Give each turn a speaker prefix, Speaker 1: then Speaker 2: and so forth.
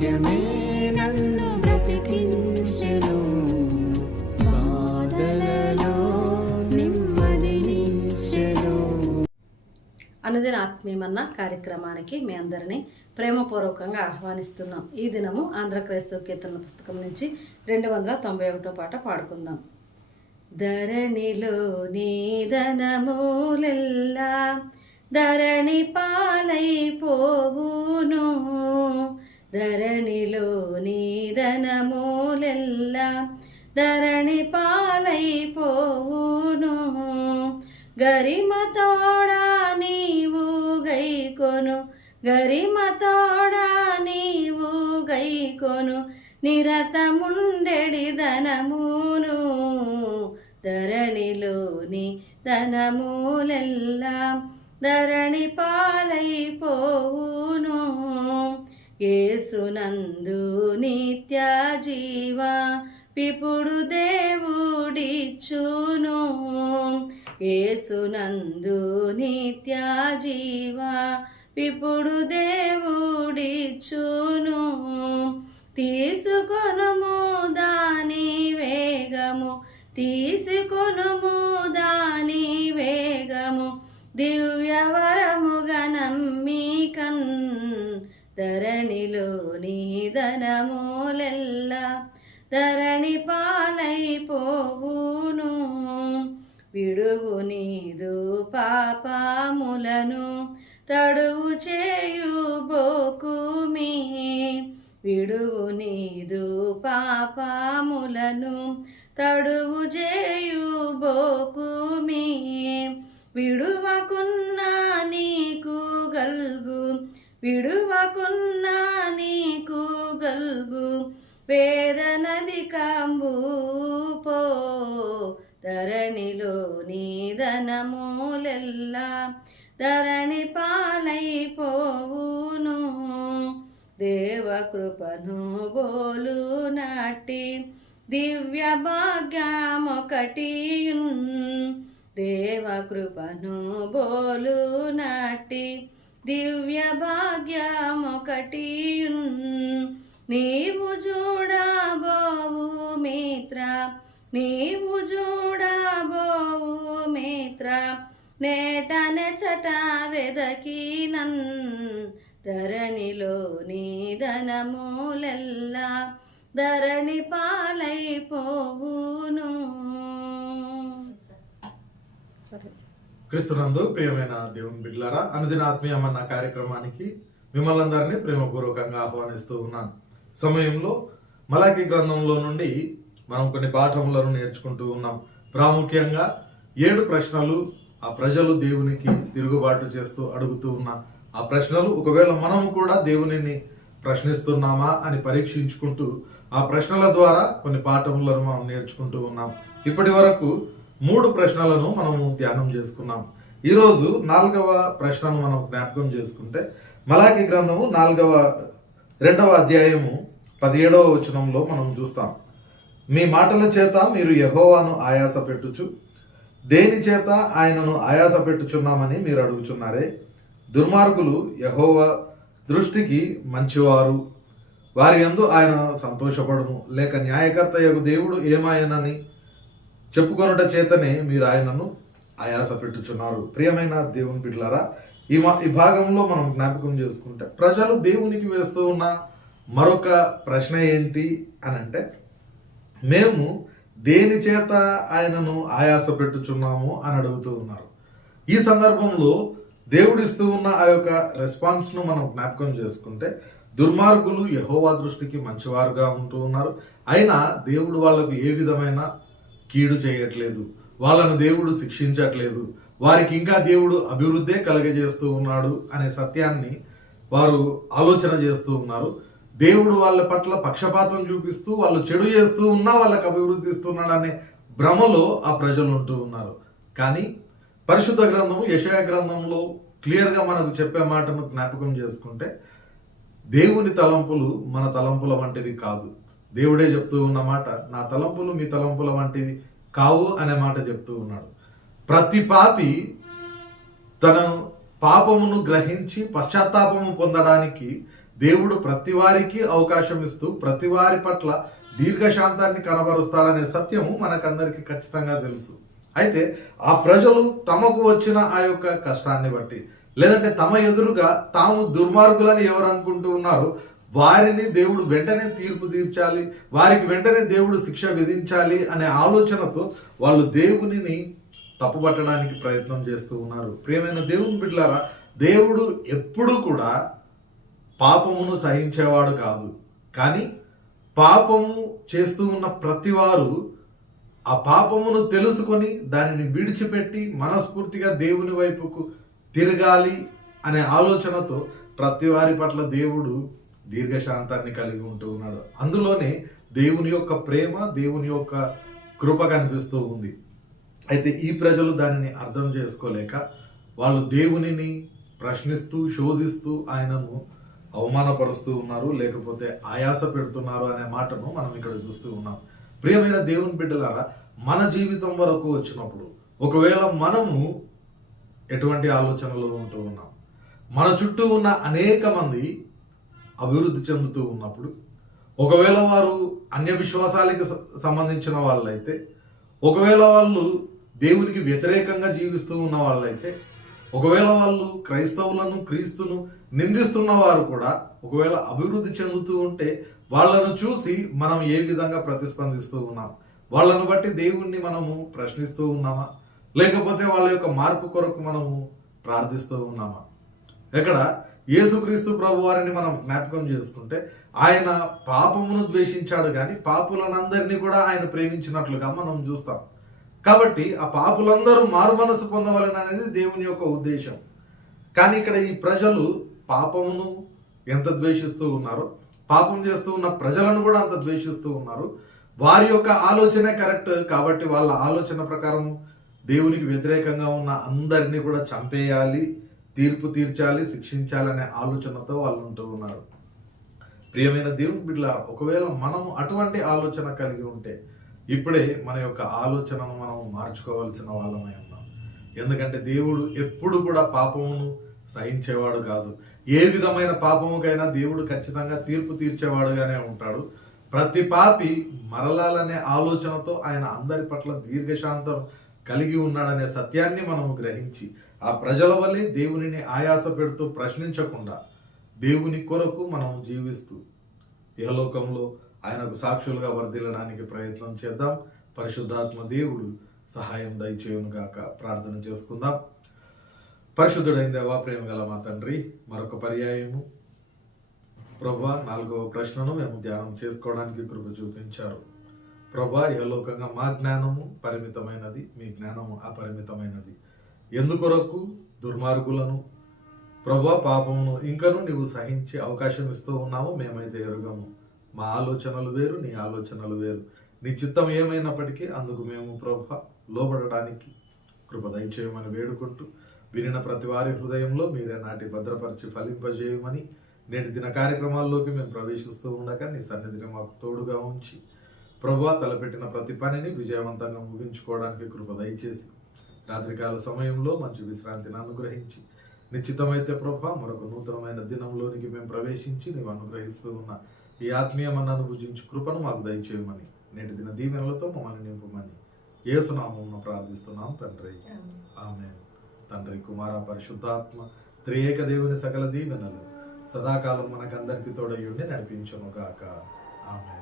Speaker 1: వాక్యమే నన్ను బ్రతికించెను. బాధలలో నెమ్మదినిచ్చెను
Speaker 2: అనుదిన ఆత్మీయమన్న కార్యక్రమానికి మీ అందరినీ ప్రేమపూర్వకంగా ఆహ్వానిస్తున్నాం. ఈ దినము ఆంధ్ర క్రైస్తవ కీర్తనల పుస్తకం నుంచి రెండు వందల తొంభై ఒకటో పాట పాడుకుందాం. ధరణిలో నీదనమూలెల్లా ధరణి పాలైపోవును ధరణిలో నీదనమూలెల్లా ధరణి పాలైపోవును. గరిమతోడా నీవు గైకొను గరిమతోడా నీవు గైకొను నిరతముండెడి ధనమును. ధరణిలోని ధనములెల్లా ధరణి పాలైపోవును. ఏసునందు నిత్య జీవ పిపుడు దేవుడిచ్చును. ఏసునందు నిత్య జీవ పిపుడు దేవుడిచ్చును. తీసుకొనుము దాని వేగము తీసుకొనుము దాని వేగము దివ్యవరము గనమ్మి ధరణిలోని ధనములెల్లా ధరణి పాలైపోవును. విడువు నీదు పాపములను తడువు చేయు బోకుమి. విడువు నీదు పాపములను తడువు చేయు బోకుమి. విడువకున్నా నీ విడువకున్నా నీకు గల్గు వేదనది కాంబు పో. ధరణిలో నీదనమూలెల్లా ధరణి పాలైపోవును. దేవకృపను బోలు నాటి దివ్య భాగ్యమొకటియున్. దేవకృపను బోలు నాటి దివ్య భాగ్యమొకటియున్ నీవు చూడబోవు మిత్ర నీవు చూడబోవు మిత్ర నేట నెచట వెదకినన్. ధరణిలో నీదనములెల్లా ధరణి పాలైపోవును. సరే.
Speaker 3: క్రీస్తునందు ప్రియమైన దేవుని బిడ్లారా అనుదిన ఆత్మీయమన్న కార్యక్రమానికి మిమ్మల్ని అందరినీ ప్రేమపూర్వకంగా ఆహ్వానిస్తూ ఉన్నాను. సమయంలో మలాఖీ గ్రంథంలో నుండి మనం కొన్ని పాఠములను నేర్చుకుంటూ ఉన్నాం. ప్రాముఖ్యంగా ఏడు ప్రశ్నలు ఆ ప్రజలు దేవునికి తిరుగుబాటు చేస్తూ అడుగుతూ ఉన్న ఆ ప్రశ్నలు ఒకవేళ మనం కూడా దేవునిని ప్రశ్నిస్తున్నామా అని పరీక్షించుకుంటూ ఆ ప్రశ్నల ద్వారా కొన్ని పాఠములను మనం నేర్చుకుంటూ ఉన్నాం. ఇప్పటి వరకు మూడు ప్రశ్నలను మనము ధ్యానం చేసుకున్నాం. ఈరోజు నాలుగవ ప్రశ్నను మనం జ్ఞాపకం చేసుకుంటే మలాకి గ్రంథము నాలుగవ రెండవ అధ్యాయము పదిహేడవ వచనంలో మనం చూస్తాం. మీ మాటల చేత మీరు యహోవాను ఆయాస పెట్టుచు దేని చేత ఆయనను ఆయాస పెట్టుచున్నామని మీరు అడుగుచున్నారే? దుర్మార్గులు యహోవా దృష్టికి మంచివారు. వారి యందు ఆయన సంతోషపడును. లేక న్యాయకర్త యొక్క దేవుడు ఏమాయనని? చెప్పుకొనుట చేతనే మీరు ఆయనను ఆయాస పెట్టుచున్నారు ప్రియమైన దేవుని బిడ్లారా ఈ మా ఈ భాగంలో మనం జ్ఞాపకం చేసుకుంటే ప్రజలు దేవునికి వేస్తూ ఉన్న మరొక ప్రశ్న ఏంటి అని అంటే మేము దేని చేత ఆయనను ఆయాస పెట్టుచున్నాము అని అడుగుతూ ఉన్నారు. ఈ సందర్భంలో దేవుడిస్తూ ఉన్న ఆ యొక్క రెస్పాన్స్ను మనం జ్ఞాపకం చేసుకుంటే దుర్మార్గులు యహోవా దృష్టికి మంచివారుగా ఉంటూ ఉన్నారు. అయినా దేవుడు వాళ్ళకు ఏ విధమైన కీడు చేయట్లేదు. వాళ్ళను దేవుడు శిక్షించట్లేదు. వారికి ఇంకా దేవుడు అభివృద్ధే కలగజేస్తూ ఉన్నాడు అనే సత్యాన్ని వారు ఆలోచన చేస్తూ ఉన్నారు. దేవుడు వాళ్ళ పట్ల పక్షపాతం చూపిస్తూ వాళ్ళు చెడు చేస్తూ ఉన్నా వాళ్ళకి అభివృద్ధి ఇస్తున్నాడు అనే భ్రమలో ఆ ప్రజలు ఉంటూ ఉన్నారు. కానీ పరిశుద్ధ గ్రంథం యశయ గ్రంథంలో క్లియర్గా మనకు చెప్పే మాటను జ్ఞాపకం చేసుకుంటే దేవుని తలంపులు మన తలంపుల వంటివి కాదు. దేవుడే చెప్తూ ఉన్న మాట నా తలంపులు మీ తలంపుల వంటివి కావు అనే మాట చెప్తూ ఉన్నాడు. ప్రతి పాపి తన పాపమును గ్రహించి పశ్చాత్తాపము పొందడానికి దేవుడు ప్రతి వారికి అవకాశం ఇస్తూ ప్రతి వారి పట్ల దీర్ఘశాంతాన్ని కనబరుస్తాడనే సత్యము మనకందరికీ ఖచ్చితంగా తెలుసు. అయితే ఆ ప్రజలు తమకు వచ్చిన ఆ యొక్క కష్టాన్ని బట్టి లేదంటే తమ ఎదురుగా తాము దుర్మార్గులని ఎవరు అనుకుంటూ ఉన్నారు వారిని దేవుడు వెంటనే తీర్పు తీర్చాలి వారికి వెంటనే దేవుడు శిక్ష విధించాలి అనే ఆలోచనతో వాళ్ళు దేవునిని తప్పుపట్టడానికి ప్రయత్నం చేస్తూ ఉన్నారు. ప్రియమైన దేవుని బిడ్డలారా దేవుడు ఎప్పుడూ కూడా పాపమును సహించేవాడు కాదు. కానీ పాపము చేస్తూ ఉన్న ప్రతివారు ఆ పాపమును తెలుసుకొని దానిని విడిచిపెట్టి మనస్ఫూర్తిగా దేవుని వైపుకు తిరగాలి అనే ఆలోచనతో ప్రతి వారి పట్ల దేవుడు దీర్ఘశాంతాన్ని కలిగి ఉంటూ ఉన్నాడు. అందులోనే దేవుని యొక్క ప్రేమ దేవుని యొక్క కృప కనిపిస్తూ ఉంది. అయితే ఈ ప్రజలు దానిని అర్థం చేసుకోలేక వాళ్ళు దేవునిని ప్రశ్నిస్తూ శోధిస్తూ ఆయనను అవమానపరుస్తూ ఉన్నారు లేకపోతే ఆయాస పెడుతున్నారు అనే మాటను మనం ఇక్కడ చూస్తూ ఉన్నాం. ప్రియమైన దేవుని బిడ్డలారా మన జీవితం వరకు వచ్చినప్పుడు ఒకవేళ మనము ఎటువంటి ఆలోచనలో ఉంటూ ఉన్నాం. మన చుట్టూ ఉన్న అనేక మంది అభివృద్ధి చెందుతూ ఉన్నప్పుడు ఒకవేళ వారు అన్య విశ్వాసాలకి సంబంధించిన వాళ్ళైతే ఒకవేళ వాళ్ళు దేవునికి వ్యతిరేకంగా జీవిస్తూ ఉన్న వాళ్ళైతే ఒకవేళ వాళ్ళు క్రైస్తవులను క్రీస్తును నిందిస్తున్న వారు కూడా ఒకవేళ అభివృద్ధి చెందుతూ ఉంటే వాళ్ళను చూసి మనం ఏ విధంగా ప్రతిస్పందిస్తూ ఉన్నాం? వాళ్ళను బట్టి దేవుణ్ణి మనము ప్రశ్నిస్తూ ఉన్నామా? లేకపోతే వాళ్ళ యొక్క మార్పు కొరకు మనము ప్రార్థిస్తూ ఉన్నామా? ఇక్కడ యేసుక్రీస్తు ప్రభు వారిని మనం జ్ఞాపకం చేసుకుంటే ఆయన పాపమును ద్వేషించాడు కానీ పాపులనందరినీ కూడా ఆయన ప్రేమించినట్లుగా మనం చూస్తాం. కాబట్టి ఆ పాపులందరూ మారు మనసు పొందవాలని అనేది దేవుని యొక్క ఉద్దేశం. కానీ ఇక్కడ ఈ ప్రజలు పాపమును ఎంత ద్వేషిస్తూ ఉన్నారో పాపం చేస్తూ ఉన్న ప్రజలను కూడా అంత ద్వేషిస్తూ ఉన్నారు. వారి యొక్క ఆలోచనే కరెక్ట్ కాబట్టి వాళ్ళ ఆలోచన ప్రకారం దేవునికి వ్యతిరేకంగా ఉన్న అందరినీ కూడా చంపేయాలి. తీర్పు తీర్చాలి శిక్షించాలనే ఆలోచనతో వాళ్ళు ఉంటూ ఉన్నారు. ప్రియమైన దేవుని బిడ్డ ఒకవేళ మనము అటువంటి ఆలోచన కలిగి ఉంటే ఇప్పుడే మన యొక్క ఆలోచనను మనం మార్చుకోవాల్సిన వాళ్ళమై ఉన్నాం. ఎందుకంటే దేవుడు ఎప్పుడు కూడా పాపమును సహించేవాడు కాదు. ఏ విధమైన పాపముకైనా దేవుడు ఖచ్చితంగా తీర్పు తీర్చేవాడుగానే ఉంటాడు. ప్రతి పాపి మరలాలనే ఆలోచనతో ఆయన అందరి పట్ల దీర్ఘశాంతం కలిగి ఉన్నాడనే సత్యాన్ని మనం గ్రహించి ఆ ప్రజల వల్లే దేవునిని ఆయాస పెడుతూ ప్రశ్నించకుండా దేవుని కొరకు మనం జీవిస్తూ యహలోకంలో ఆయనకు సాక్షులుగా వర్ధిల్లడానికి ప్రయత్నం చేద్దాం. పరిశుద్ధాత్మ దేవుడు సహాయం దయచేయును గాక. ప్రార్థన చేసుకుందాం. పరిశుద్ధుడైన దేవా ప్రేమ గల మా తండ్రి మరొక పర్యాయము. ప్రభా నాలుగవ ప్రశ్నను మేము ధ్యానం చేసుకోవడానికి కృప చూపించారు. ప్రభా యలోకంగా మా జ్ఞానము పరిమితమైనది మీ జ్ఞానము అపరిమితమైనది. ఎందుకొరకు? దుర్మార్గులను ప్రభా పాపమును ఇంకను నీవు సహించే అవకాశం ఇస్తూ ఉన్నావు మేమైతే ఎరుగము. మా ఆలోచనలు వేరు నీ ఆలోచనలు వేరు. నీ చిత్తం ఏమైనప్పటికీ అందుకు మేము ప్రభ లోబడడానికి కృప దయచేయమని వేడుకుంటూ వినిన ప్రతి వారి హృదయంలో మీరే నాటి భద్రపరిచి ఫలింపజేయమని నేటి దిన కార్యక్రమాల్లోకి మేము ప్రవేశిస్తూ ఉండగా నీ సన్నిధిని మాకు తోడుగా ఉంచి ప్రభు తలపెట్టిన ప్రతి పనిని విజయవంతంగా ముగించుకోవడానికి కృప దయచేసి రాత్రికాల సమయంలో మంచి విశ్రాంతిని అనుగ్రహించి. నిశ్చితమైతే ప్రభా మరొక నూతనమైన దినంలోనికి మేము ప్రవేశించి నీవు అనుగ్రహిస్తూ ఉన్న ఈ ఆత్మీయమన్నాను భుజించు కృపను మాకు దయచేయమని. నేటి దిన దీవెనలతో మమ్మల్ని నింపమని ఏసునామం ప్రార్థిస్తున్నాం తండ్రి. ఆమె తండ్రి కుమార పరిశుద్ధాత్మ త్రియేక దేవుని సకల దీవెనలు సదాకాలం మనకందరికి తోడయుండి నడిపించును గాక. ఆమె